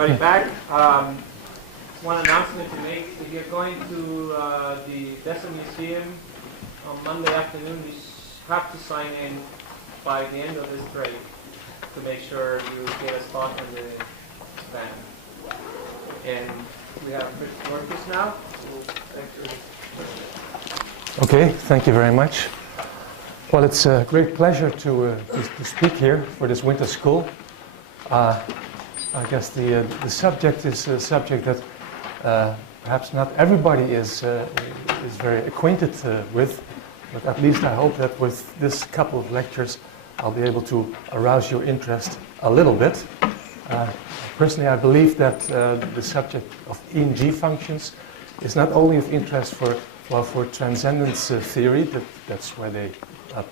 everybody back. One announcement to make. If you're going to the Desert Museum on Monday afternoon, you have to sign in by the end of this break to make sure you get a spot in the band. And we have Frits Beukers now. Okay, thank you very much. Well, it's a great pleasure to speak here for this winter school. I guess the subject is a subject that perhaps not everybody is very acquainted with, but at least I hope that with this couple of lectures I'll be able to arouse your interest a little bit. Personally, I believe that the subject of ENG functions is not only of interest for transcendence theory, that's where they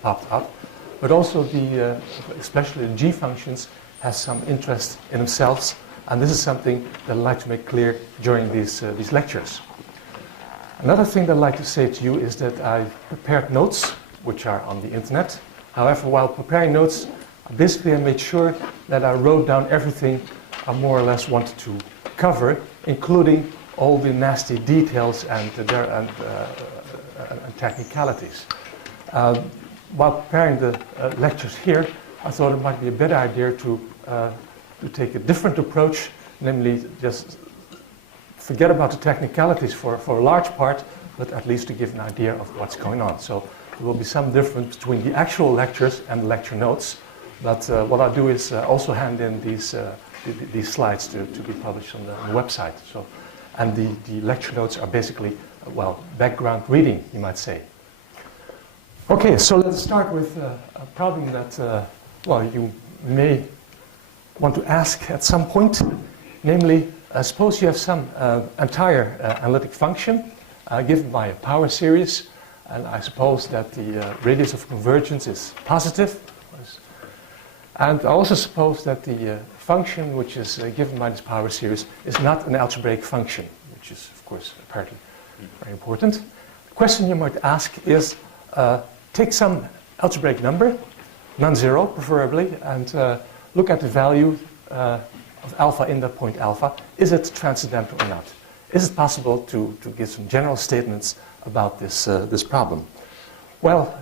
popped up, but also especially the G functions has some interest in themselves, and this is something that I'd like to make clear during these lectures. Another thing that I'd like to say to you is that I prepared notes, which are on the internet. However, while preparing notes, basically I made sure that I wrote down everything I more or less wanted to cover, including all the nasty details and technicalities. While preparing the lectures here, I thought it might be a better idea to take a different approach, namely just forget about the technicalities for a large part, but at least to give an idea of what's going on. So there will be some difference between the actual lectures and the lecture notes, but what I'll do is also hand in these slides to be published on the website. So, and the lecture notes are basically, well, background reading, you might say. Okay, so let's start with a problem that, well, you may want to ask at some point. Namely, suppose you have some entire analytic function given by a power series, and I suppose that the radius of convergence is positive. And I also suppose that the function which is given by this power series is not an algebraic function, which is, of course, apparently very important. The question you might ask is, take some algebraic number, non-zero preferably, and look at the value of alpha in that point alpha. Is it transcendental or not? Is it possible to give some general statements about this problem? Well,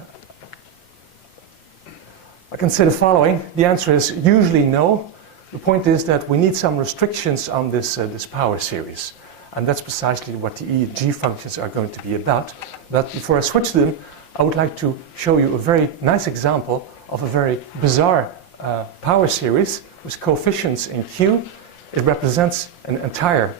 I can say the following. The answer is usually no. The point is that we need some restrictions on this power series. And that's precisely what the ENG functions are going to be about. But before I switch to them, I would like to show you a very nice example of a very bizarre power series with coefficients in Q. It represents an entire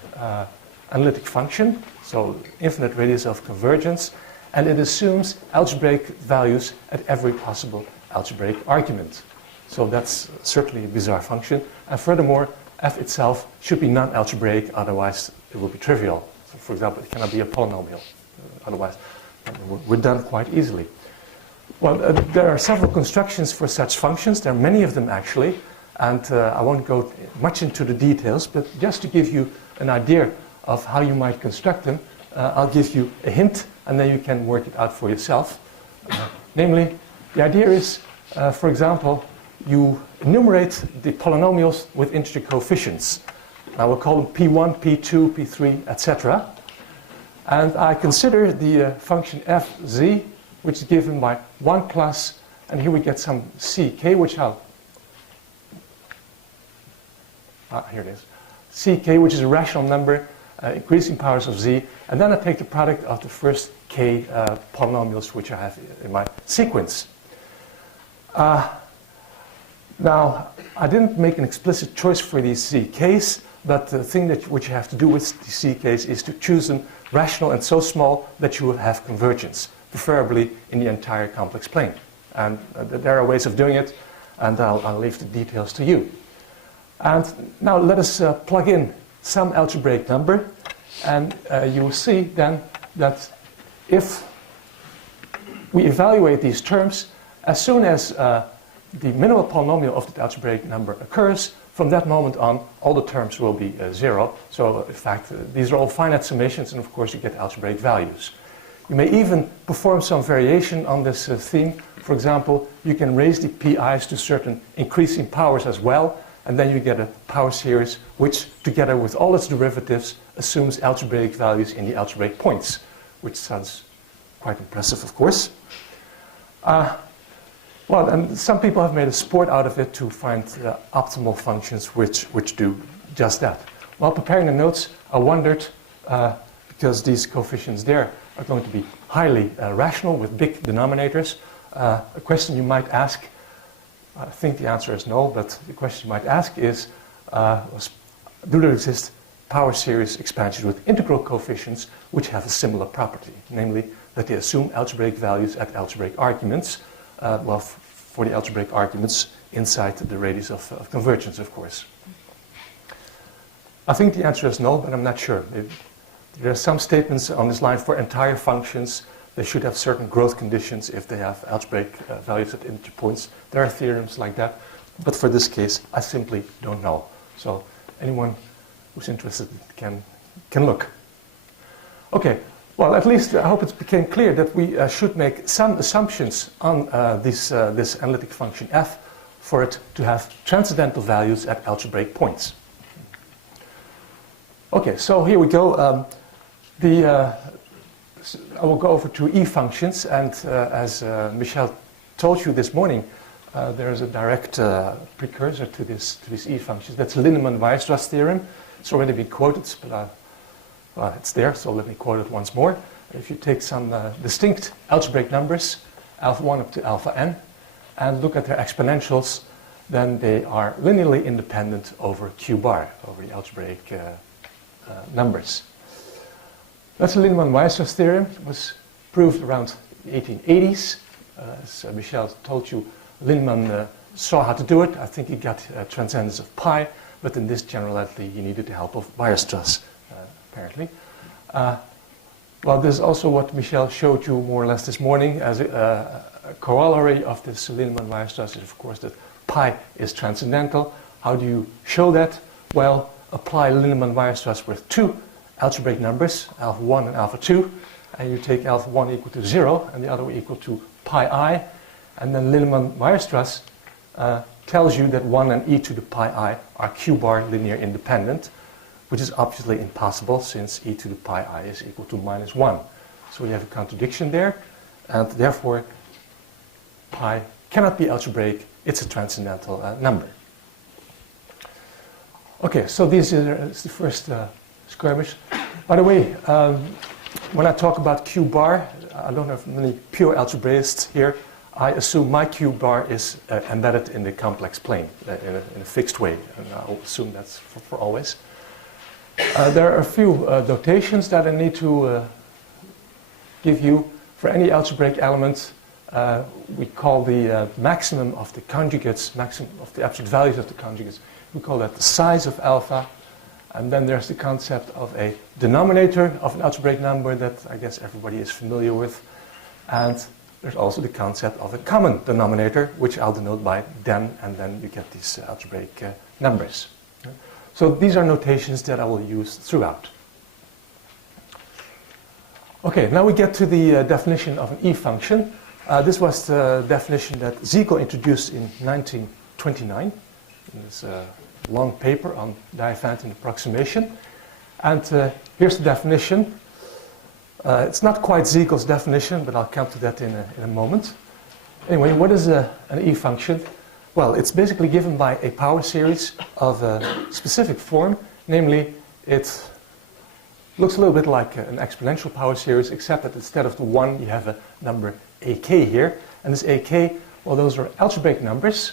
analytic function, so infinite radius of convergence, and it assumes algebraic values at every possible algebraic argument. So that's certainly a bizarre function. And furthermore, f itself should be non-algebraic, otherwise it will be trivial. So for example, it cannot be a polynomial, otherwise we're done quite easily. Well, there are several constructions for such functions. There are many of them actually, and I won't go much into the details, but just to give you an idea of how you might construct them, I'll give you a hint, and then you can work it out for yourself. Namely, the idea is, for example, you enumerate the polynomials with integer coefficients. I will call them P1, P2, P3, etc. And I consider the function fz, which is given by 1 plus, and here we get some ck, which I'll... here it is. Ck, which is a rational number, increasing powers of z, and then I take the product of the first k polynomials which I have in my sequence. Now, I didn't make an explicit choice for these ck's, but the thing which you have to do with these ck's is to choose them rational and so small that you will have convergence, preferably in the entire complex plane. And there are ways of doing it, and I'll leave the details to you. And now let us plug in some algebraic number, and you will see then that if we evaluate these terms, as soon as the minimal polynomial of the algebraic number occurs, from that moment on, all the terms will be 0. So, in fact, these are all finite summations, and of course you get algebraic values. You may even perform some variation on this theme. For example, you can raise the pi's to certain increasing powers as well, and then you get a power series which, together with all its derivatives, assumes algebraic values in the algebraic points, which sounds quite impressive, of course. Well, and some people have made a sport out of it to find optimal functions which do just that. While preparing the notes, I wondered, because these coefficients there are going to be highly rational with big denominators, a question you might ask, I think the answer is no, but the question you might ask is, do there exist power series expansions with integral coefficients which have a similar property, namely that they assume algebraic values at algebraic arguments, for the algebraic arguments inside the radius of convergence, of course. I think the answer is no, but I'm not sure. There are some statements on this line for entire functions. They should have certain growth conditions if they have algebraic values at integer points. There are theorems like that, but for this case, I simply don't know. So anyone who's interested can look. Okay, well, at least I hope it became clear that we should make some assumptions on this analytic function f for it to have transcendental values at algebraic points. Okay, so here we go. I will go over to E functions, and as Michel told you this morning, there is a direct precursor to these E functions. That's Linnemann-Weierstrass theorem. It's already been quoted, but it's there, so let me quote it once more. If you take some distinct algebraic numbers, alpha 1 up to alpha n, and look at their exponentials, then they are linearly independent over q bar, over the algebraic numbers. That's the Linnemann-Weierstrass theorem. It was proved around the 1880s. As Michel told you, Linnemann saw how to do it. I think he got transcendence of pi, but in this generality he needed the help of Weierstrass, apparently. Well, this is also what Michel showed you more or less this morning as a corollary of this Linnemann-Weierstrass is, of course, that pi is transcendental. How do you show that? Well, apply Linnemann-Weierstrass with two algebraic numbers, alpha 1 and alpha 2, and you take alpha 1 equal to 0 and the other equal to pi I, and then Linnemann-Weierstrass tells you that 1 and e to the pi I are q bar linear independent, which is obviously impossible since e to the pi I is equal to minus 1. So we have a contradiction there, and therefore pi cannot be algebraic, it's a transcendental number. Okay, so this is the first skirmish. By the way, when I talk about q bar, I don't have many pure algebraists here. I assume my q bar is embedded in the complex plane in a fixed way, and I'll assume that's for always. There are a few notations that I need to give you. For any algebraic element, we call the maximum of the conjugates, maximum of the absolute values of the conjugates, we call that the size of alpha. And then there's the concept of a denominator of an algebraic number that I guess everybody is familiar with. And there's also the concept of a common denominator, which I'll denote by den, and then you get these algebraic numbers. So these are notations that I will use throughout. Okay, now we get to the definition of an E function. This was the definition that Siegel introduced in 1929. This long paper on Diophantine approximation. And here's the definition. It's not quite Siegel's definition, but I'll come to that in a moment. Anyway, what is an E function? Well, it's basically given by a power series of a specific form. Namely, it looks a little bit like an exponential power series, except that instead of the 1, you have a number ak here. And this ak, well, those are algebraic numbers.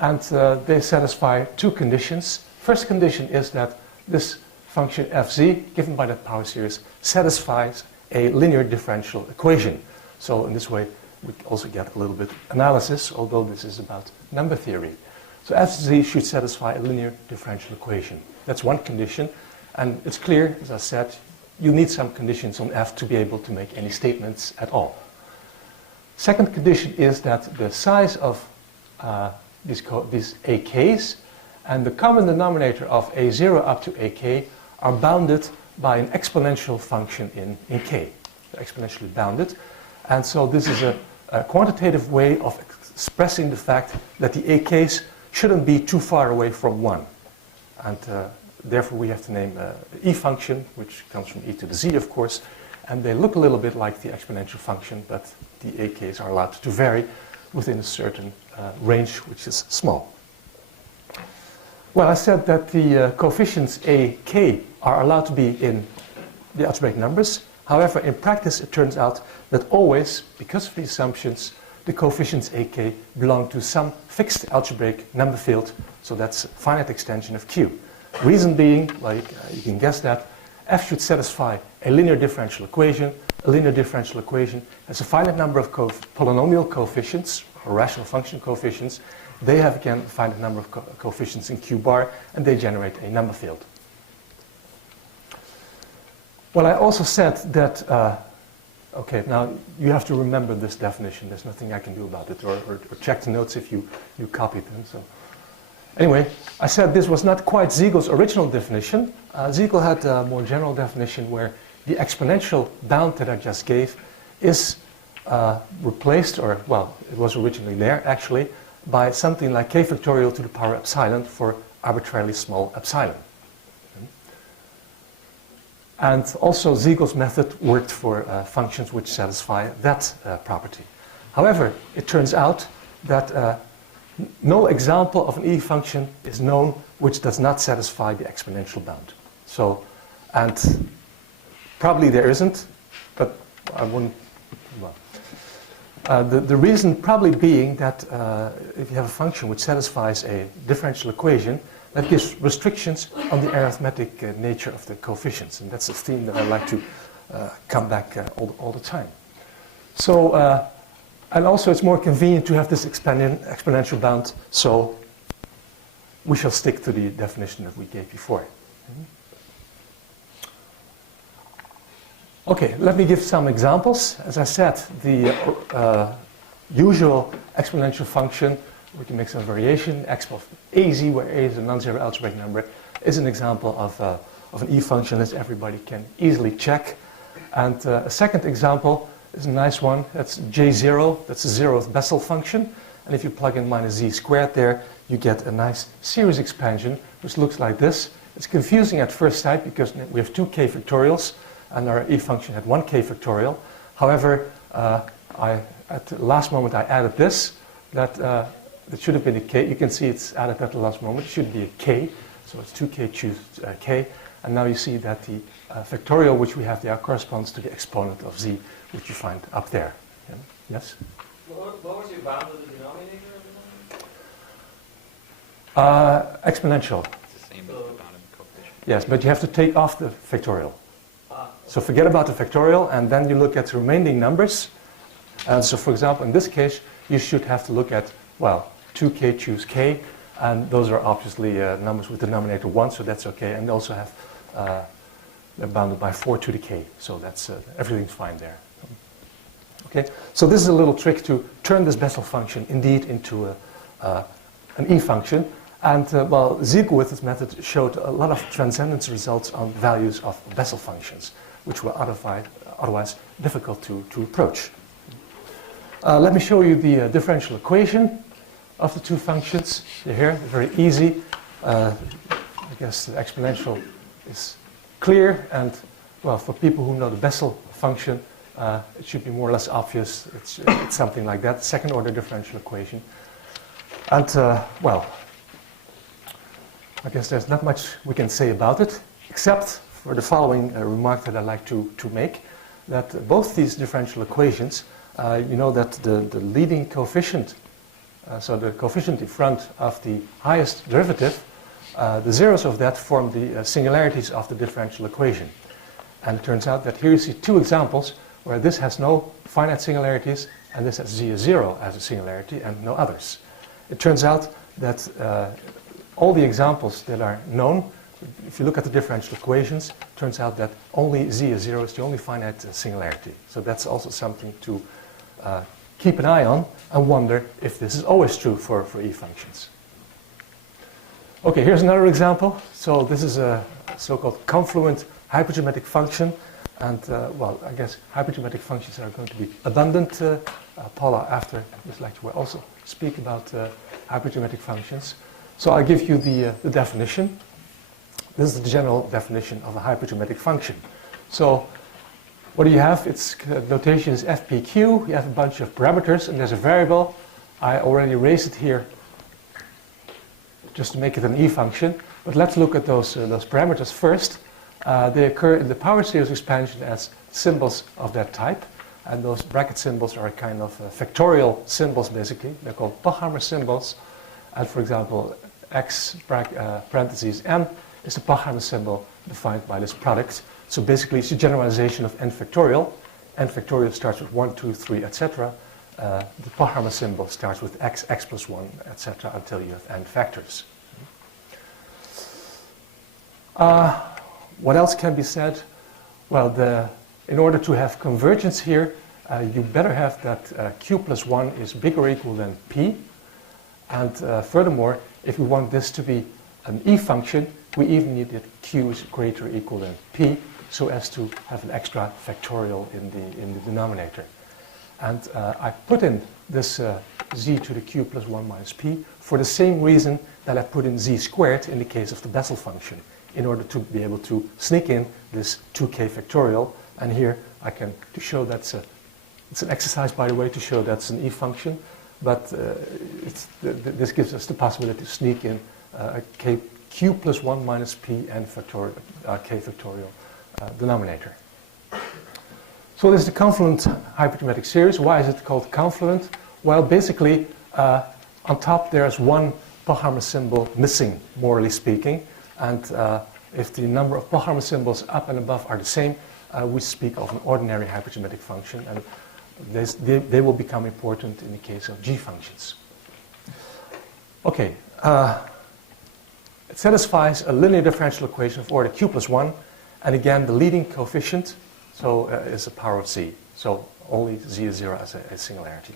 And they satisfy two conditions. First condition is that this function fz, given by that power series, satisfies a linear differential equation. So in this way, we also get a little bit analysis, although this is about number theory. So fz should satisfy a linear differential equation. That's one condition. And it's clear, as I said, you need some conditions on f to be able to make any statements at all. Second condition is that the size of these AKs and the common denominator of A0 up to AK are bounded by an exponential function in K. They're exponentially bounded. And so this is a quantitative way of expressing the fact that the AKs shouldn't be too far away from 1. And therefore we have to name e function, which comes from e to the z, of course. And they look a little bit like the exponential function, but the ak's are allowed to vary within a certain range, which is small. Well, I said that the coefficients a, k are allowed to be in the algebraic numbers. However, in practice, it turns out that always, because of the assumptions, the coefficients a, k belong to some fixed algebraic number field, so that's a finite extension of q. Reason being, like you can guess that, f should satisfy a linear differential equation. A linear differential equation has a finite number of polynomial coefficients, or rational function coefficients. They have, again, a finite number of coefficients in q bar, and they generate a number field. Well, I also said that, okay, now you have to remember this definition. There's nothing I can do about it, or check the notes if you copied them. So, anyway, I said this was not quite Siegel's original definition. Siegel had a more general definition where the exponential bound that I just gave is replaced, or, well, it was originally there, actually, by something like k factorial to the power epsilon for arbitrarily small epsilon. And also Siegel's method worked for functions which satisfy that property. However, it turns out that no example of an e function is known which does not satisfy the exponential bound. So, and probably there isn't, but I wouldn't, well. The reason probably being that if you have a function which satisfies a differential equation, that gives restrictions on the arithmetic nature of the coefficients. And that's a theme that I like to come back all the time. So, and also it's more convenient to have this exponential bound, so we shall stick to the definition that we gave before. Okay, let me give some examples. As I said, the usual exponential function, we can make some variation, x of az, where a is a non-zero algebraic number, is an example of an e function, as everybody can easily check. And a second example is a nice one. That's j0, that's the 0th Bessel function. And if you plug in minus z squared there, you get a nice series expansion, which looks like this. It's confusing at first sight because we have two k factorials, and our e function had one k factorial. However, at the last moment I added this, that should have been a k. You can see it's added at the last moment. It should be a k, so it's 2k choose k. And now you see that the factorial which we have there corresponds to the exponent of z, which you find up there. Yeah. Yes? What was your bound of the denominator of the number? Exponential. It's the same as the bounded coefficient. Yes, but you have to take off the factorial. So forget about the factorial, and then you look at the remaining numbers. And so, for example, in this case, you should have to look at, well, 2k choose k, and those are obviously numbers with denominator 1, so that's okay. And they also have, they're bounded by 4 to the k, so that's, everything's fine there. Okay, so this is a little trick to turn this Bessel function indeed into an e function. And, well, Siegel with his method showed a lot of transcendence results on values of Bessel functions, which were otherwise difficult to approach. Let me show you the differential equation of the two functions. Here, very easy. I guess the exponential is clear, and, well, for people who know the Bessel function, it should be more or less obvious. It's something like that, second order differential equation. And, well, I guess there's not much we can say about it, except for the following remark that I'd like to make, that both these differential equations, you know that the leading coefficient, so the coefficient in front of the highest derivative, the zeros of that form the singularities of the differential equation. And it turns out that here you see two examples where this has no finite singularities, and this has z is 0 as a singularity, and no others. It turns out that all the examples that are known, if you look at the differential equations, it turns out that only z is 0 is the only finite singularity. So that's also something to keep an eye on and wonder if this is always true for e functions. Okay, here's another example. So this is a so-called confluent hypergeometric function. And, well, I guess hypergeometric functions are going to be abundant Paula, after this lecture, will also speak about hypergeometric functions. So I'll give you the definition. This is the general definition of a hypergeometric function. So what do you have? Its notation is fpq. You have a bunch of parameters, and there's a variable. I already raised it here just to make it an E function. But let's look at those parameters first. They occur in the power series expansion as symbols of that type. And those bracket symbols are kind of factorial symbols, basically. They're called Pochhammer symbols. And for example, x parentheses n is the Pochhammer symbol defined by this product. So basically, it's a generalization of n factorial. N factorial starts with 1, 2, 3, etc. The Pochhammer symbol starts with x, x plus 1, etc. until you have n factors. What else can be said? Well, in order to have convergence here, you better have that q plus 1 is bigger or equal than p. And furthermore, if we want this to be an E function, we even need that q is greater or equal than p, so as to have an extra factorial in the denominator. And I put in this z to the q plus 1 minus p for the same reason that I put in z squared in the case of the Bessel function, in order to be able to sneak in this 2k factorial. And here I can, to show it's an exercise, by the way, to show that's an E function, but this gives us the possibility to sneak in a q plus 1 minus p n factorial, k factorial denominator. So this is the confluent hypergeometric series. Why is it called confluent? Well, basically, on top there's one Pochhammer symbol missing, morally speaking. And if the number of Pochhammer symbols up and above are the same, we speak of an ordinary hypergeometric function. And they will become important in the case of G functions. Okay. It satisfies a linear differential equation of order q plus 1. And again, the leading coefficient is a power of z. So only z is 0 as a singularity.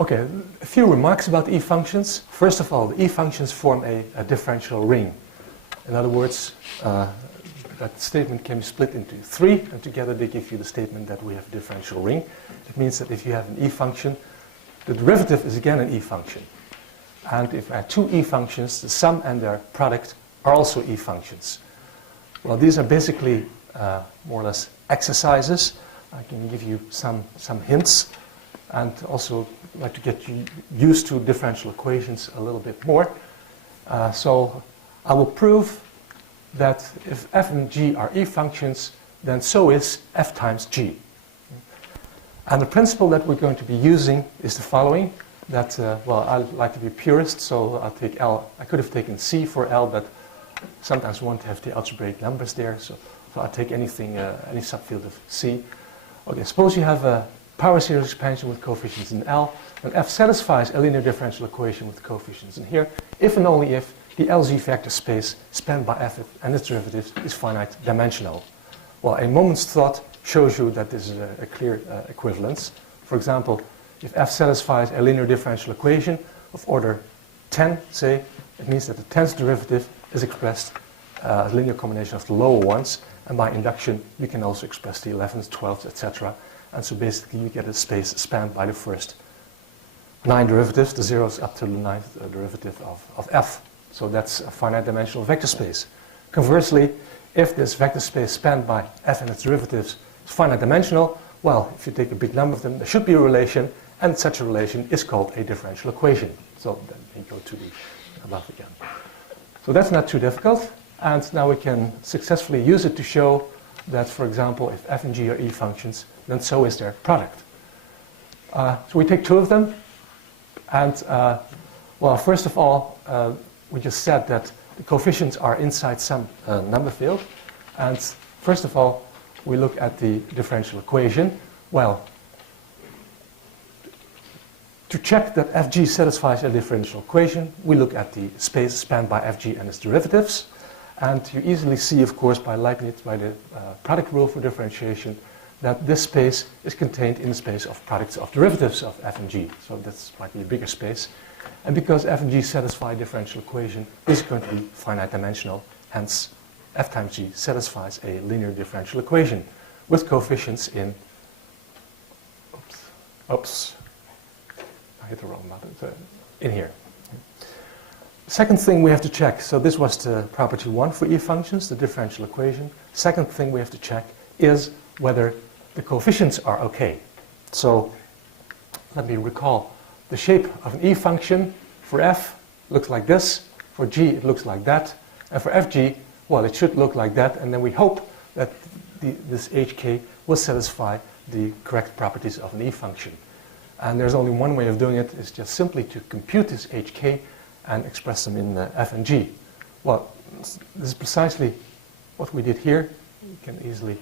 Okay, a few remarks about E functions. First of all, the E functions form a differential ring. In other words, that statement can be split into 3, and together they give you the statement that we have a differential ring. It means that if you have an E function, the derivative is again an E function. And if I have two E functions, the sum and their product are also E functions. Well, these are basically more or less exercises. I can give you some hints, and also like to get you used to differential equations a little bit more. So I will prove that if f and g are E functions, then so is f times g. And the principle that we're going to be using is the following. That, well, I like to be purist, so I'll take L. I could have taken C for L, but sometimes we want to have the algebraic numbers there, so I'll take anything, any subfield of C. Okay, suppose you have a power series expansion with coefficients in L, and f satisfies a linear differential equation with coefficients in here, if and only if the LZ vector space spanned by f and its derivatives is finite dimensional. Well, a moment's thought shows you that this is a clear equivalence. For example, if f satisfies a linear differential equation of order 10, say, it means that the 10th derivative is expressed as a linear combination of the lower ones, and by induction you can also express the 11th, 12th, etc. And so basically you get a space spanned by the first 9 derivatives, the zeros up to the 9th derivative of f. So that's a finite dimensional vector space. Conversely, if this vector space spanned by f and its derivatives is finite dimensional, well, if you take a big number of them, there should be a relation, and such a relation is called a differential equation. So then we go to the above again. So that's not too difficult, and now we can successfully use it to show that, for example, if f and g are E functions, then so is their product. So we take two of them, and well, first of all, we just said that the coefficients are inside some number field, and first of all, we look at the differential equation. Well, to check that fg satisfies a differential equation, we look at the space spanned by fg and its derivatives. And you easily see, of course, by Leibniz, by the product rule for differentiation, that this space is contained in the space of products of derivatives of f and g. So that's might be a bigger space. And because f and g satisfy a differential equation, this is going to be finite dimensional. Hence, f times g satisfies a linear differential equation with coefficients in Oops, I hit the wrong button. So in here. Second thing we have to check, so this was the property 1 for E functions, the differential equation. Second thing we have to check is whether the coefficients are okay. So let me recall the shape of an E function. For f, looks like this. For g, it looks like that. And for fg, well, it should look like that. And then we hope that this hk will satisfy the correct properties of an E function. And there's only one way of doing it, is just simply to compute this hk and express them in f and g. Well, this is precisely what we did here. You can easily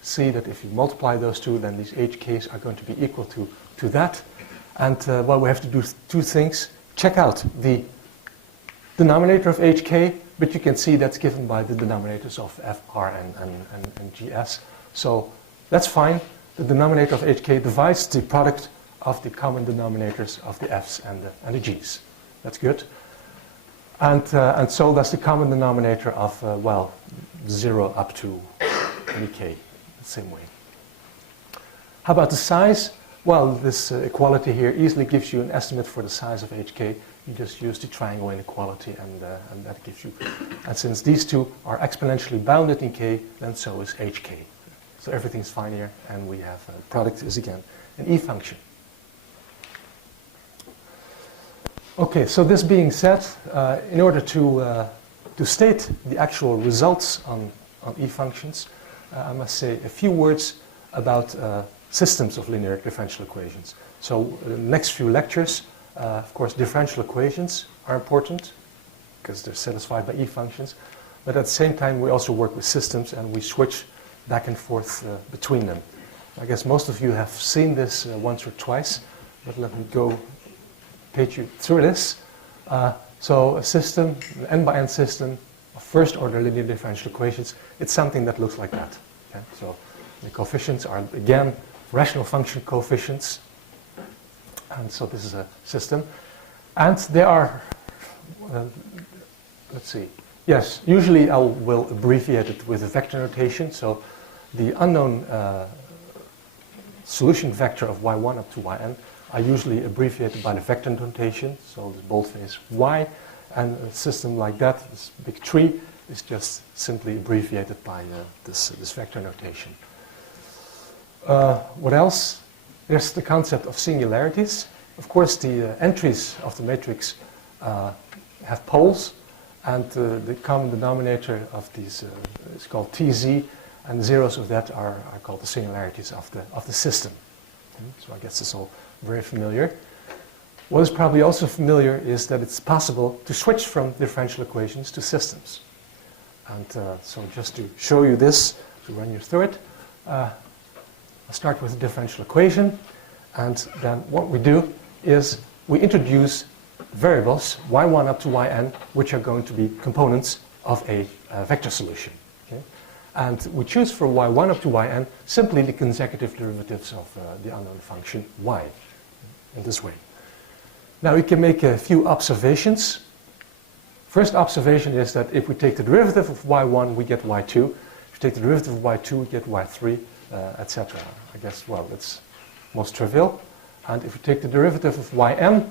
see that if you multiply those two, then these hk's are going to be equal to that. And well, we have to do two things. Check out the denominator of hk, but you can see that's given by the denominators of fr and gs. So that's fine. The denominator of hk divides the product of the common denominators of the f's and the g's. That's good. And so that's the common denominator of, well, 0 up to any k, the same way. How about the size? Well, this equality here easily gives you an estimate for the size of hk. You just use the triangle inequality, and that gives you. And since these two are exponentially bounded in k, then so is hk. So everything's fine here, and we have product is again an E function. Okay, so this being said, in order to state the actual results on E functions, I must say a few words about systems of linear differential equations. So the next few lectures, of course, differential equations are important because they're satisfied by E functions. But at the same time, we also work with systems, and we switch back and forth between them. I guess most of you have seen this once or twice, but let me go page you through this. So a system, an n-by-n system of first-order linear differential equations, it's something that looks like that. Okay? So the coefficients are, again, rational function coefficients. And so this is a system. And they are, let's see. Yes, usually I will abbreviate it with a vector notation. So the unknown solution vector of y1 up to yn are usually abbreviated by the vector notation. So this boldface y, and a system like that, this big tree, is just simply abbreviated by this vector notation. What else? There's the concept of singularities. Of course, the entries of the matrix have poles, and the common denominator of these is called tz, and the zeros of that are called the singularities of the system. So I guess it's all very familiar. What is probably also familiar is that it's possible to switch from differential equations to systems. And so just to show you this, to run you through it, I'll start with a differential equation, and then what we do is we introduce variables y1 up to yn, which are going to be components of a vector solution. Okay? And we choose for y1 up to yn simply the consecutive derivatives of the unknown function y, in this way. Now we can make a few observations. First observation is that if we take the derivative of y1, we get y2. If we take the derivative of y2, we get y3, etc. I guess, well, it's most trivial. And if we take the derivative of ym,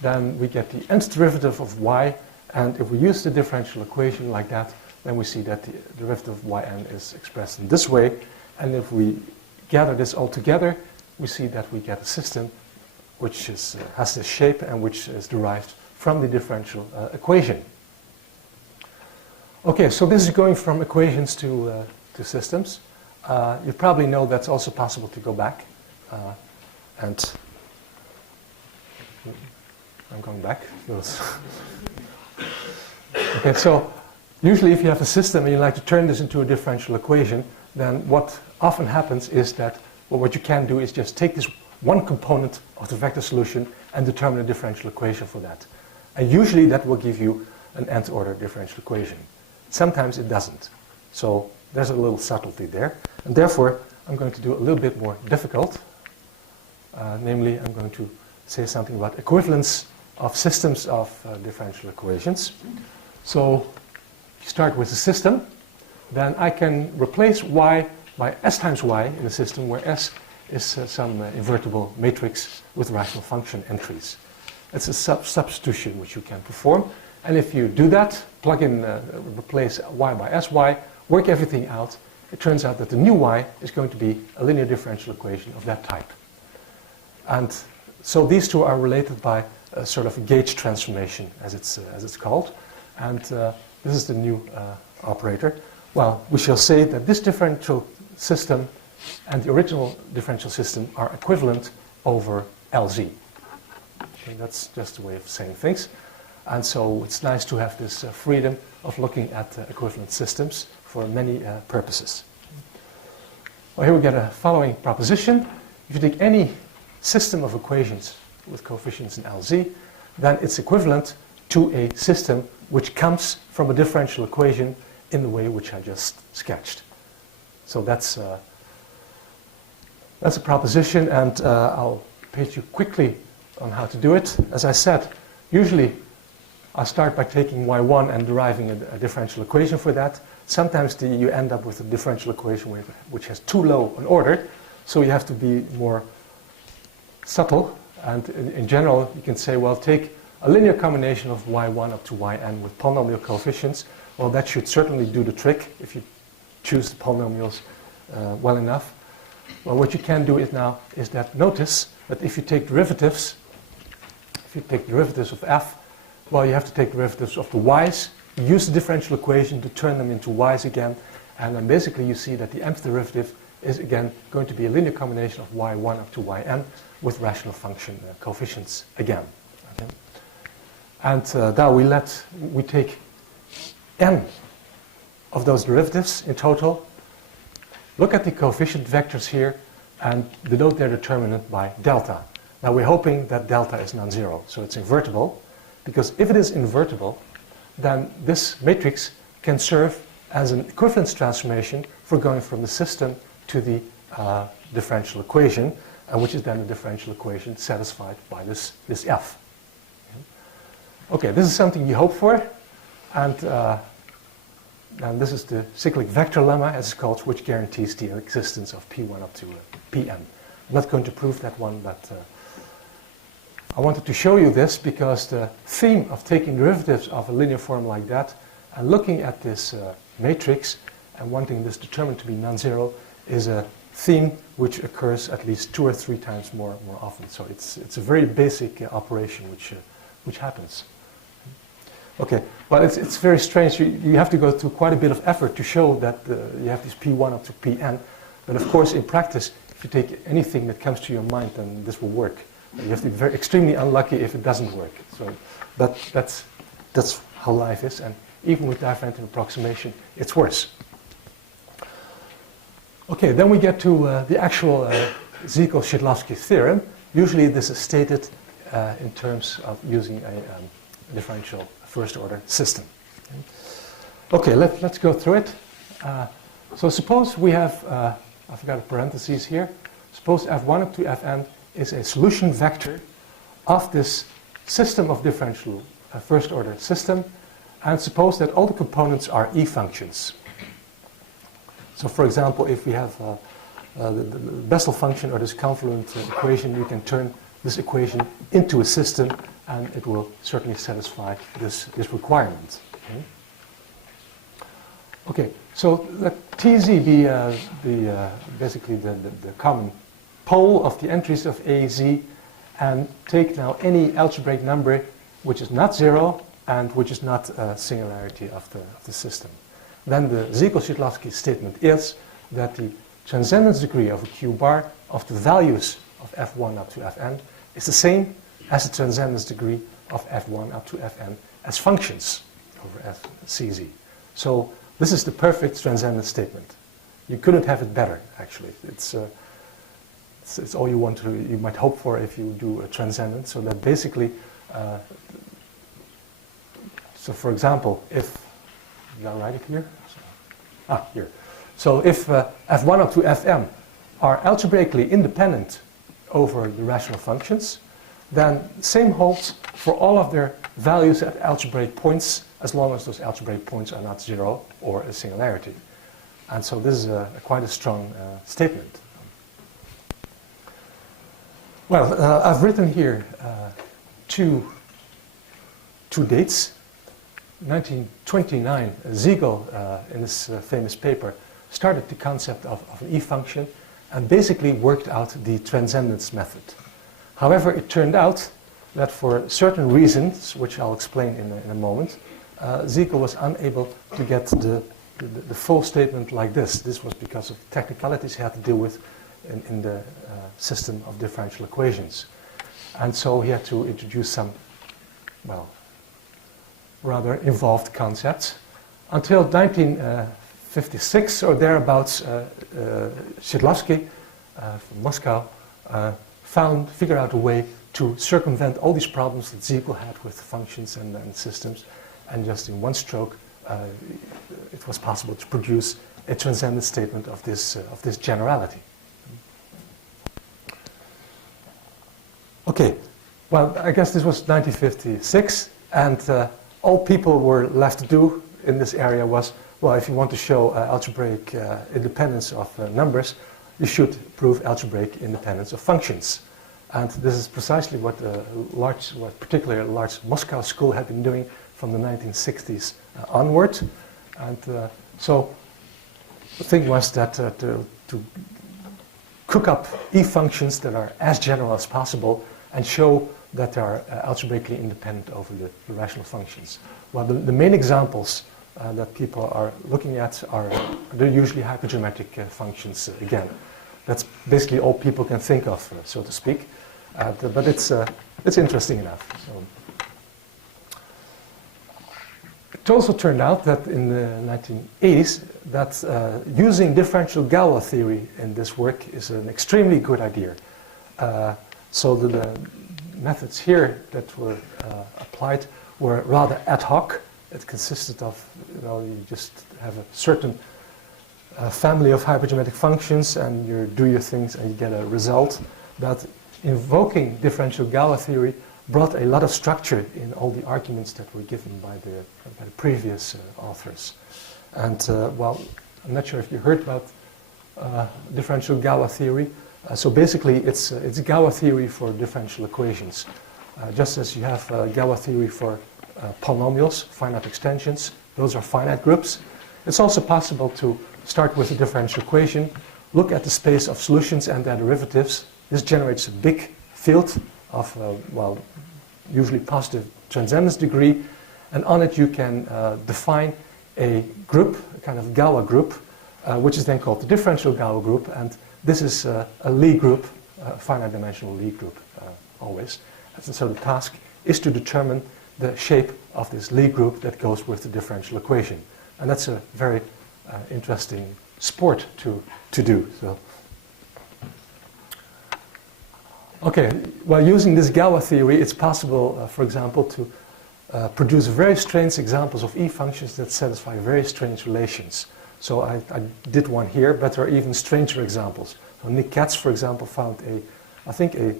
then we get the nth derivative of y. And if we use the differential equation like that, then we see that the derivative of yn is expressed in this way. And if we gather this all together, we see that we get a system which has this shape and which is derived from the differential equation. Okay, so this is going from equations to systems. You probably know that's also possible to go back. And I'm going back. Okay, so usually if you have a system and you like to turn this into a differential equation, then what often happens is that, well, what you can do is just take this one component of the vector solution and determine a differential equation for that. And usually that will give you an nth order differential equation. Sometimes it doesn't. So there's a little subtlety there. And therefore, I'm going to do a little bit more difficult. Namely, I'm going to say something about equivalence of systems of differential equations. So if you start with a system, then I can replace y by s times y in a system where s is some invertible matrix with rational function entries. It's a substitution which you can perform. And if you do that, plug in, replace y by sy, work everything out, it turns out that the new y is going to be a linear differential equation of that type. And so these two are related by a sort of a gauge transformation, as it's called. And this is the new operator. Well, we shall say that this differential system and the original differential system are equivalent over LZ. Okay, that's just a way of saying things. And so it's nice to have this freedom of looking at equivalent systems for many purposes. Well, here we get a following proposition. If you take any system of equations with coefficients in LZ, then it's equivalent to a system which comes from a differential equation in the way which I just sketched. So that's a proposition, and I'll page you quickly on how to do it. As I said, usually I start by taking y1 and deriving a differential equation for that. Sometimes you end up with a differential equation which has too low an order, so you have to be more subtle. And in general, you can say, well, take a linear combination of y1 up to yn with polynomial coefficients. Well, that should certainly do the trick if you choose the polynomials well enough. Well, what you can do now is that notice that if you take derivatives, of f, well, you have to take derivatives of the y's. You use the differential equation to turn them into y's again, and then basically you see that the nth derivative is again going to be a linear combination of y1 up to yn with rational function coefficients again. Okay? And now we take n of those derivatives in total, look at the coefficient vectors here, and denote their determinant by delta. Now we're hoping that delta is non-zero, so it's invertible, because if it is invertible, then this matrix can serve as an equivalence transformation for going from the system to the differential equation, which is then the differential equation satisfied by this f. Okay, this is something you hope for, and this is the cyclic vector lemma, as it's called, which guarantees the existence of P1 up to Pn. I'm not going to prove that one, but I wanted to show you this because the theme of taking derivatives of a linear form like that and looking at this matrix and wanting this determinant to be non-zero is a theme which occurs at least 2 or 3 times more often. So it's a very basic operation which happens. Okay, well, it's very strange. You have to go through quite a bit of effort to show that you have this P1 up to Pn. But of course, in practice, if you take anything that comes to your mind, then this will work. You have to be extremely unlucky if it doesn't work. So that's how life is. And even with divergent approximation, it's worse. Okay, then we get to the actual Z-Shidlovsky theorem. Usually this is stated in terms of using a differential first-order system. Okay, let's go through it. So suppose we have, I forgot the parentheses here, suppose f1 up to fn is a solution vector of this system of differential first-order system, and suppose that all the components are E functions. So for example, if we have the Bessel function or this convoluent equation, you can turn this equation into a system, and it will certainly satisfy this requirement. Okay, so let Tz be basically the common pole of the entries of A, Z, and take now any algebraic number which is not zero and which is not a singularity of the system. Then the Z-Shidlovsky statement is that the transcendence degree of a Q bar of the values of f1 up to fn is the same as the transcendence degree of f1 up to fn as functions over f cz. So this is the perfect transcendence statement. You couldn't have it better, actually. It's all you might hope for if you do a transcendence. So that basically, so for example, if, did I write it here? Here. So if f1 up to fm are algebraically independent over the rational functions, then the same holds for all of their values at algebraic points, as long as those algebraic points are not zero or a singularity. And so this is quite a strong statement. Well, I've written here two dates. 1929, Siegel, in his famous paper, started the concept of an E-function and basically worked out the transcendence method. However, it turned out that for certain reasons, which I'll explain in a moment, Siegel was unable to get the full statement like this. This was because of technicalities he had to deal with in the system of differential equations. And so he had to introduce some, well, rather involved concepts. Until 1956 or thereabouts, Szydlowski from Moscow figured out a way to circumvent all these problems that Siegel had with functions and systems, and just in one stroke it was possible to produce a transcendent statement of this generality. Okay, well, I guess this was 1956, and all people were left to do in this area was, well, if you want to show algebraic independence of numbers, you should prove algebraic independence of functions. And this is precisely what particularly a large Moscow school had been doing from the 1960s onward. And so the thing was that to cook up E-functions that are as general as possible and show that they are algebraically independent over the rational functions. Well, the main examples that people are looking at they're usually hypergeometric functions again. That's basically all people can think of, so to speak. But it's interesting enough. So. It also turned out that in the 1980s that using differential Galois theory in this work is an extremely good idea. So the methods here that were applied were rather ad hoc. It consisted of, you just have a certain family of hypergeometric functions and you do your things and you get a result. But invoking differential Galois theory brought a lot of structure in all the arguments that were given by the previous authors. And well, I'm not sure if you heard about differential Galois theory. So basically, it's Galois theory for differential equations. Just as you have Galois theory for polynomials, finite extensions, those are finite groups. It's also possible to start with a differential equation, look at the space of solutions and their derivatives. This generates a big field of, well, usually positive transcendence degree, and on it you can define a group, a kind of Galois group, which is then called the differential Galois group, and this is a Lie group, a finite dimensional Lie group, always. And so the task is to determine the shape of this Lie group that goes with the differential equation. And that's a very interesting sport to do. So. Okay, well, using this Galois theory, it's possible, for example, to produce very strange examples of E-functions that satisfy very strange relations. So I did one here, but there are even stranger examples. So Nick Katz, for example, found I think a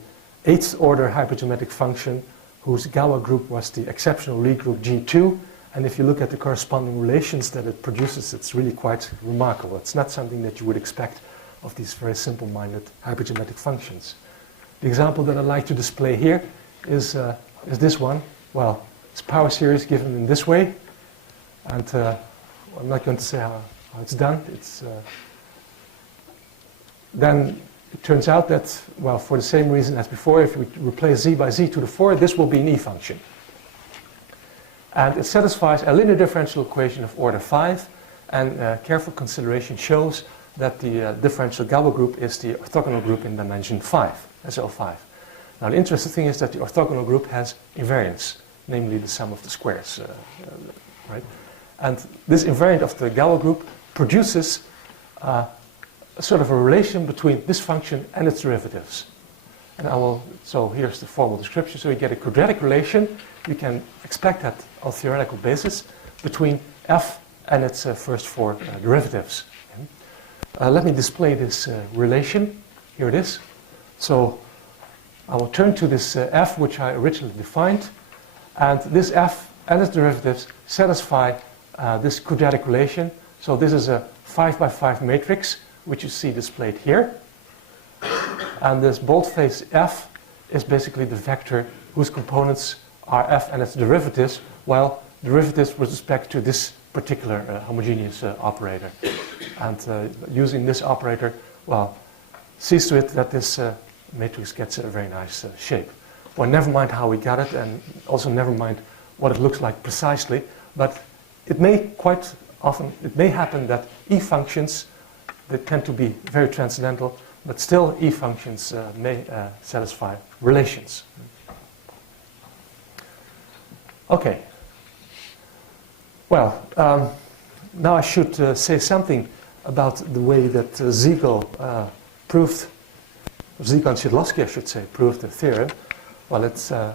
8th order hypergeometric function whose Galois group was the exceptional Lie group G2. And if you look at the corresponding relations that it produces, it's really quite remarkable. It's not something that you would expect of these very simple-minded hypergeometric functions. The example that I'd like to display here is this one. Well, it's power series given in this way. And I'm not going to say how it's done. Then it turns out that, well, for the same reason as before, if we replace z by z to the 4, this will be an E-function. And it satisfies a linear differential equation of order 5, and careful consideration shows that the differential Galois group is the orthogonal group in dimension 5, SL5. Now the interesting thing is that the orthogonal group has invariance, namely the sum of the squares, right? And this invariant of the Galois group produces sort of a relation between this function and its derivatives. And so here's the formal description. So you get a quadratic relation. You can expect that on theoretical basis between f and its first 4 derivatives. Let me display this relation. Here it is. So I will turn to this f, which I originally defined. And this f and its derivatives satisfy this quadratic relation. So this is a 5 by 5 matrix, which you see displayed here. And this boldface f is basically the vector whose components are f and its derivatives, while derivatives with respect to this particular homogeneous operator. And using this operator, well, sees to it that this matrix gets a very nice shape. Well, never mind how we got it, and also never mind what it looks like precisely, but it may quite often, it may happen that E functions, they tend to be very transcendental, but still E functions may satisfy relations. Okay. Well, now I should say something about the way that Ziegel proved, Ziegel and Szydlowski, I should say, proved the theorem. Well, it's a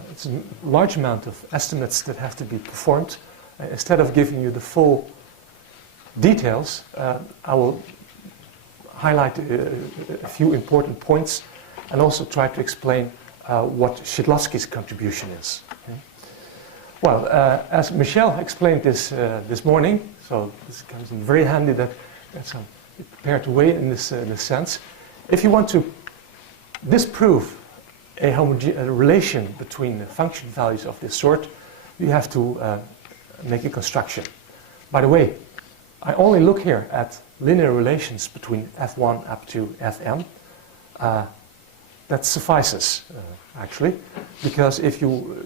large amount of estimates that have to be performed. Instead of giving you the full details, I will highlight a few important points and also try to explain what Szydlowski's contribution is. Okay? Well, as Michel explained this morning, so this comes in very handy that that's a prepared way in this sense. If you want to disprove a relation between function values of this sort, you have to make a construction. By the way, I only look here at linear relations between f1 up to fm. That suffices, actually, because if you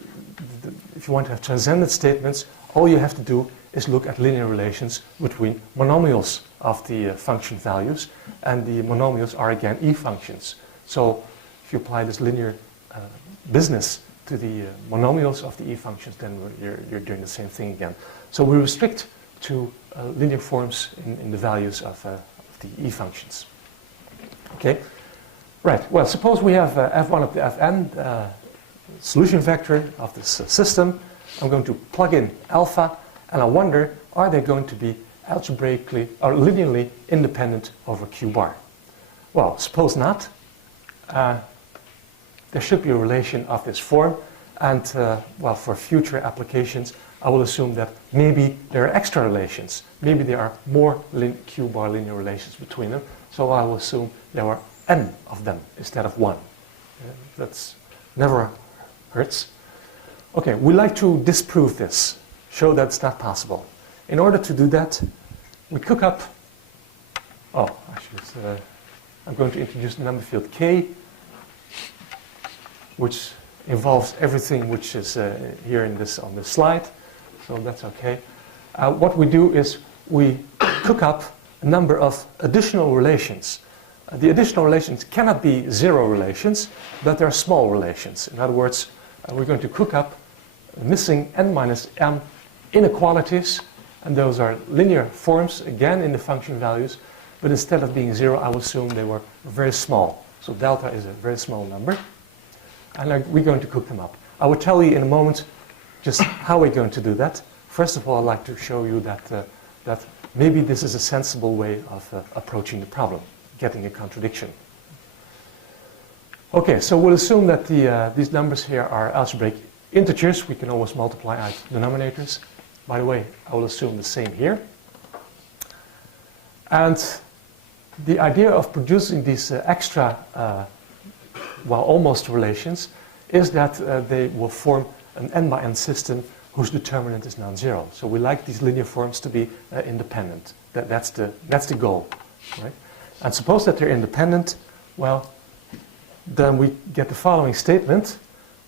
want to have transcendent statements, all you have to do is look at linear relations between monomials of the function values, and the monomials are again E functions. So if you apply this linear business to the monomials of the E functions, then you're doing the same thing again. So we restrict to linear forms in the values of the E functions. Okay, right. Well, suppose we have f1 up to fn, solution vector of this system. I'm going to plug in alpha, and I wonder, are they going to be algebraically or linearly independent over Q bar? Well, suppose not. There should be a relation of this form, and well, for future applications, I will assume that maybe there are extra relations. Maybe there are more Q bar linear relations between them, so I will assume there are n of them instead of one. That's never hurts. Okay, we like to disprove this, show that it's not possible. In order to do that, we cook up, I'm going to introduce the number field K, which involves everything which is here on this slide, so that's okay. What we do is we cook up a number of additional relations. The additional relations cannot be zero relations, but they're small relations. In other words, we're going to cook up missing n minus m inequalities, and those are linear forms, again in the function values, but instead of being zero, I will assume they were very small. So delta is a very small number, and we're going to cook them up. I will tell you in a moment just how we're going to do that. First of all, I'd like to show you that maybe this is a sensible way of approaching the problem, getting a contradiction. Okay, so we'll assume that these numbers here are algebraic integers. We can always multiply out denominators. By the way, I will assume the same here. And the idea of producing these extra, almost relations, is that they will form an n by n system whose determinant is non-zero. So we like these linear forms to be independent. That's the goal, right? And suppose that they're independent, well, then we get the following statement,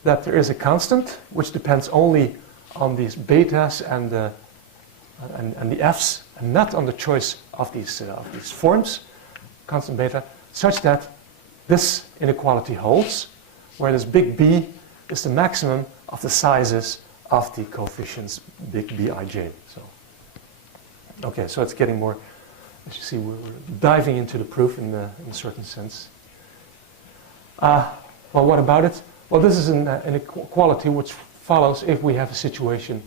that there is a constant which depends only on these betas and the f's, and not on the choice of these forms, constant beta, such that this inequality holds, where this big B is the maximum of the sizes of the coefficients big Bij. So, okay, so it's getting more, as you see, we're diving into the proof in a certain sense. Well, what about it? Well, this is an inequality which follows if we have a situation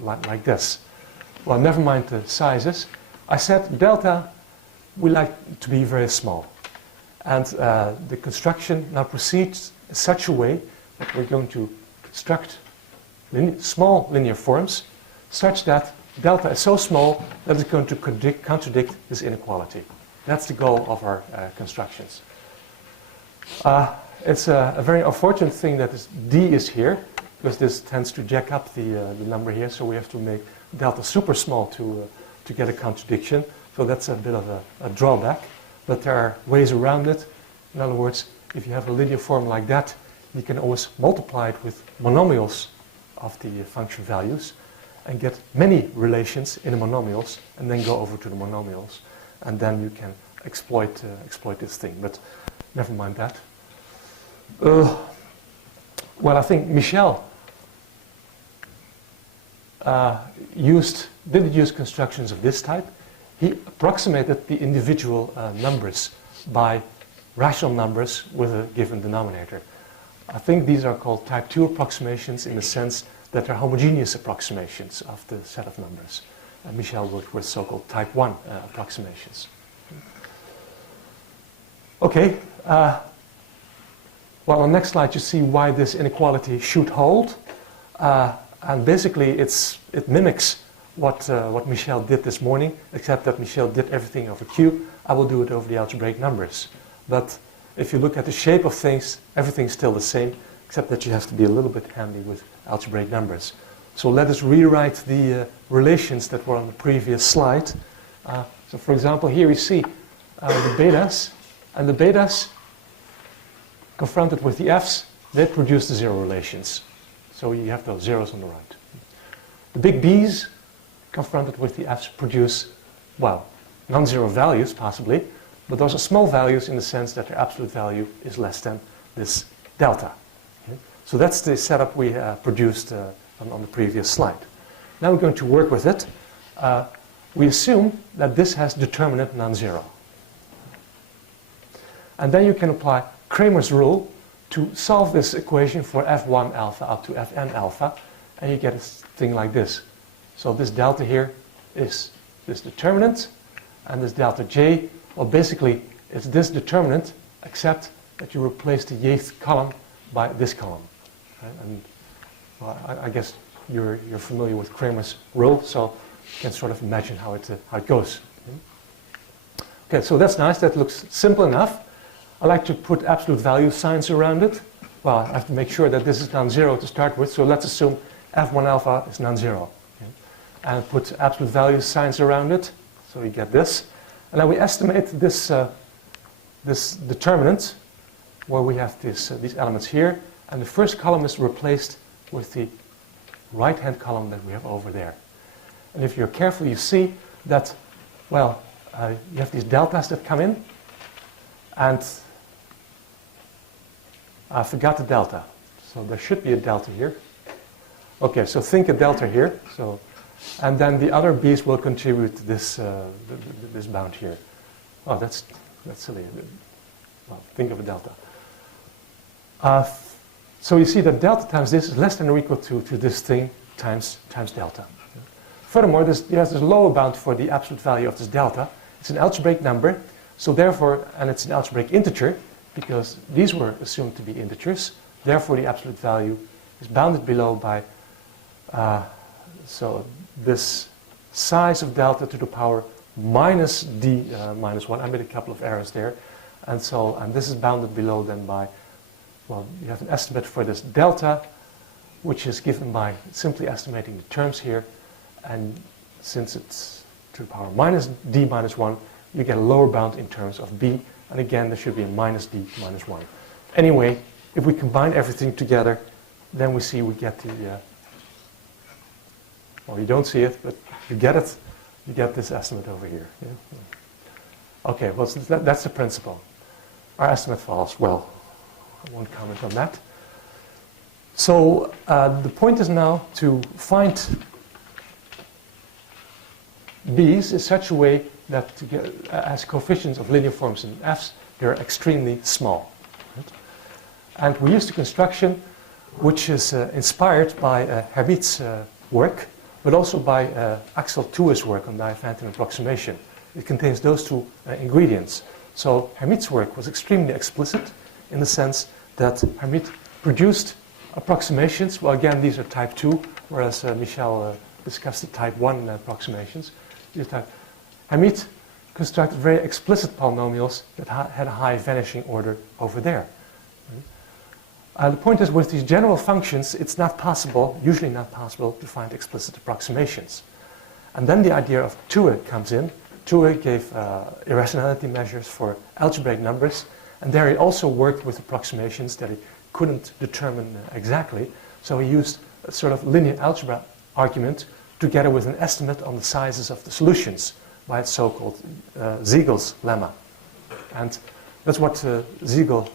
like this. Well, never mind the sizes. I said delta we like to be very small. And the construction now proceeds in such a way that we're going to construct small linear forms such that delta is so small that it's going to contradict this inequality. That's the goal of our constructions. It's a very unfortunate thing that this d is here, because this tends to jack up the number here, so we have to make delta super small to get a contradiction. So that's a bit of a drawback, but there are ways around it. In other words, if you have a linear form like that, you can always multiply it with monomials of the function values and get many relations in the monomials, and then go over to the monomials, and then you can exploit this thing. But never mind that. Well, I think Michel didn't use constructions of this type. He approximated the individual numbers by rational numbers with a given denominator. I think these are called type 2 approximations in the sense that they're homogeneous approximations of the set of numbers. Michel worked with so-called type 1 approximations. Okay. Well, on the next slide you see why this inequality should hold. And basically it mimics what Michel did this morning, except that Michel did everything over Q. I will do it over the algebraic numbers. But if you look at the shape of things, everything's still the same, except that you have to be a little bit handy with algebraic numbers. So let us rewrite the relations that were on the previous slide. So for example, here we see the betas, and the betas confronted with the f's, they produce the zero relations. So you have those zeros on the right. The big B's confronted with the f's produce, well, non-zero values possibly, but those are small values in the sense that their absolute value is less than this delta. Okay? So that's the setup we produced on the previous slide. Now we're going to work with it. We assume that this has determinant non-zero. And then you can apply Kramer's rule to solve this equation for f1 alpha up to fn alpha, and you get a thing like this. So this delta here is this determinant, and this delta j, well, basically it's this determinant, except that you replace the yth column by this column. Right? And well, I guess you're familiar with Kramer's rule, so you can sort of imagine how it goes. Okay, so that's nice. That looks simple enough. I like to put absolute value signs around it. Well, I have to make sure that this is non-zero to start with, so let's assume f1 alpha is non-zero. Okay? And put absolute value signs around it, so we get this. And then we estimate this, this determinant, where we have these elements here, and the first column is replaced with the right-hand column that we have over there. And if you're careful, you see that, well, you have these deltas that come in, and I forgot the delta. So there should be a delta here. Okay, so think a delta here. So, and then the other b's will contribute to this, this bound here. Oh, that's silly. Well, think of a delta. So you see that delta times this is less than or equal to this thing times delta. Furthermore, there's this lower bound for the absolute value of this delta. It's an algebraic number. So therefore, and it's an algebraic integer, because these were assumed to be integers, therefore the absolute value is bounded below by, so this size of delta to the power minus d minus 1. I made a couple of errors there. And so, and this is bounded below then by, well, you have an estimate for this delta, which is given by simply estimating the terms here. And since it's to the power minus d minus 1, you get a lower bound in terms of b, and again there should be a minus d minus 1. Anyway, if we combine everything together, then we see we get the, well, you don't see it, but you get it, you get this estimate over here. Yeah? Okay, well, so that's the principle. Our estimate falls, well, I won't comment on that. So the point is now to find b's in such a way that as coefficients of linear forms in f's, they're extremely small. Right? And we used a construction which is inspired by Hermite's work, but also by Axel Thue's work on Diophantine approximation. It contains those two ingredients. So Hermite's work was extremely explicit in the sense that Hermite produced approximations. Well, again, these are type 2, whereas Michel discussed the type 1 approximations. Hermite constructed very explicit polynomials that had a high vanishing order over there. The point is, with these general functions, it's not possible, usually not possible, to find explicit approximations. And then the idea of Thue comes in. Thue gave irrationality measures for algebraic numbers, and there he also worked with approximations that he couldn't determine exactly. So he used a sort of linear algebra argument together with an estimate on the sizes of the solutions by its so-called Siegel's lemma. And that's what Siegel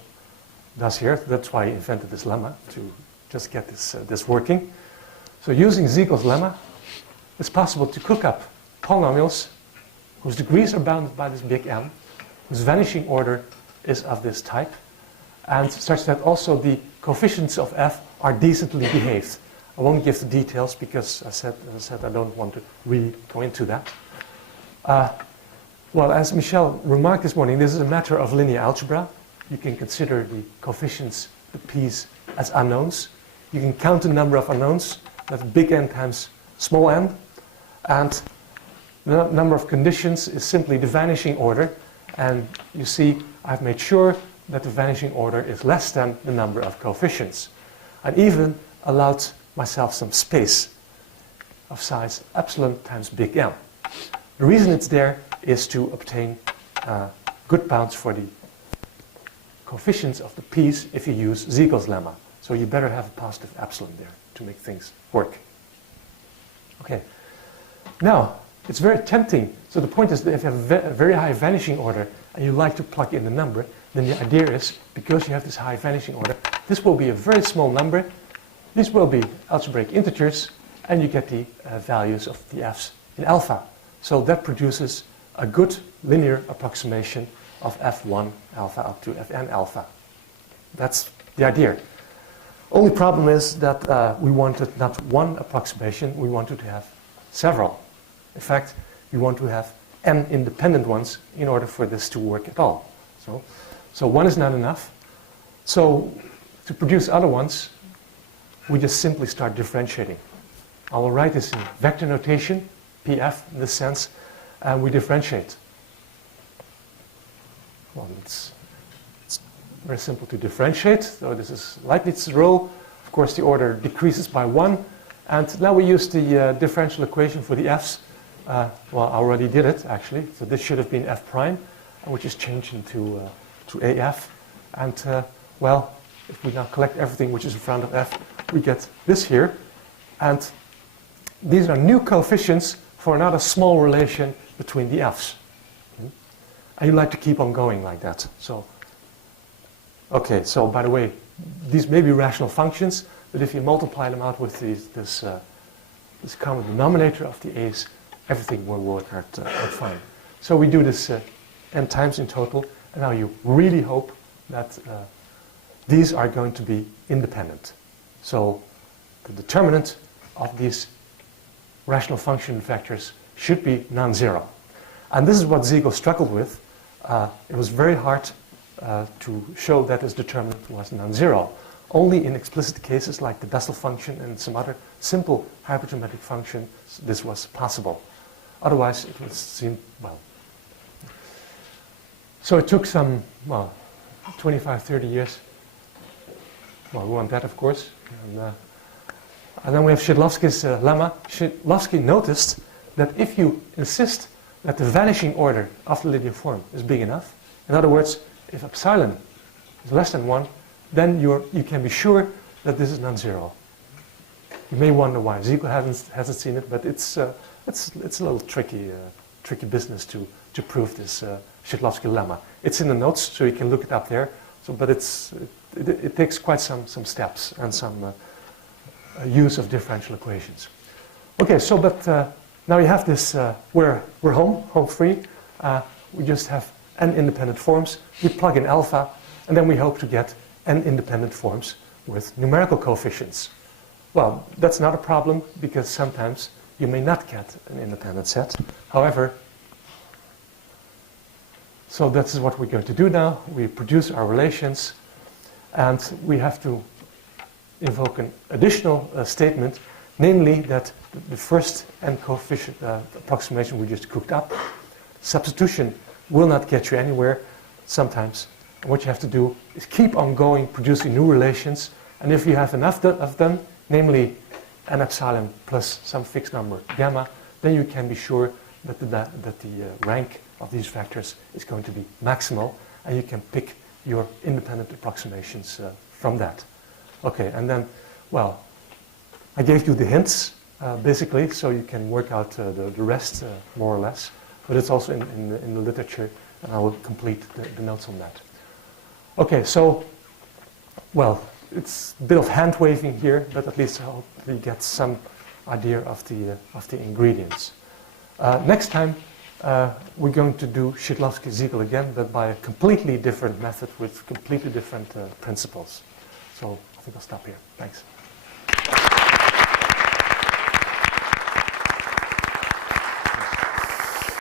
does here. That's why he invented this lemma, to just get this working. So using Siegel's lemma, it's possible to cook up polynomials whose degrees are bounded by this big M, whose vanishing order is of this type, and such that also the coefficients of f are decently behaved. I won't give the details because as I said I don't want to really go into that. Well, as Michel remarked this morning, this is a matter of linear algebra. You can consider the coefficients, the p's, as unknowns. You can count the number of unknowns, that's big N times small n, and the number of conditions is simply the vanishing order. And you see, I've made sure that the vanishing order is less than the number of coefficients. And even allowed myself some space of size epsilon times big M. The reason it's there is to obtain good bounds for the coefficients of the p's if you use Siegel's lemma. So you better have a positive epsilon there to make things work. Okay. Now, it's very tempting. So the point is that if you have a very high vanishing order and you like to plug in the number, then the idea is, because you have this high vanishing order, this will be a very small number. These will be algebraic integers, and you get the values of the f's in alpha. So that produces a good linear approximation of f1 alpha up to fn alpha. That's the idea. Only problem is that we wanted not one approximation, we wanted to have several. In fact, we want to have n independent ones in order for this to work at all. So one is not enough. So to produce other ones, we just simply start differentiating. I will write this in vector notation, pf in this sense, and we differentiate. Well, it's very simple to differentiate. So this is Leibniz's rule. Of course, the order decreases by 1. And now we use the differential equation for the f's. Well, I already did it, actually. So this should have been f prime, which is changed into to af. And, well, if we now collect everything which is in front of f, we get this here. And these are new coefficients for another small relation between the f's. And you like to keep on going like that. So, okay, so by the way, these may be rational functions, but if you multiply them out with this common denominator of the a's, everything will work out fine. So we do this n times in total, and now you really hope that these are going to be independent. So the determinant of these rational function vectors should be non-zero. And this is what Siegel struggled with. It was very hard to show that this determinant was non-zero. Only in explicit cases like the Bessel function and some other simple hypergeometric function this was possible. Otherwise it would seem, well. So it took some, well, 25, 30 years. Well, we want that, of course. And then we have Szydłowski's lemma. Szydłowski noticed that if you insist that the vanishing order of the linear form is big enough, in other words, if epsilon is less than 1, then you can be sure that this is non-zero. You may wonder why. Siegel hasn't seen it, but it's a little tricky business to prove this Szydłowski lemma. It's in the notes, so you can look it up there. So, but it takes quite some steps and some use of differential equations. Okay, so but now you have this. We're home free. We just have n independent forms. We plug in alpha, and then we hope to get n independent forms with numerical coefficients. Well, that's not a problem because sometimes you may not get an independent set. However, so this is what we're going to do now. We produce our relations, and we have to invoke an additional statement, namely that the first n coefficient approximation we just cooked up, substitution will not get you anywhere. Sometimes And what you have to do is keep on going, producing new relations. And if you have enough of them, namely n epsilon plus some fixed number gamma, then you can be sure that the rank of these vectors is going to be maximal, and you can pick your independent approximations from that. Okay, and then, well, I gave you the hints, basically, so you can work out the rest, more or less. But it's also in the literature, and I will complete the notes on that. Okay, so, well, it's a bit of hand-waving here, but at least I hope you get some idea of the ingredients. Next time, we're going to do Szydlowski-Siegel again, but by a completely different method with completely different principles. So I think I'll stop here. Thanks.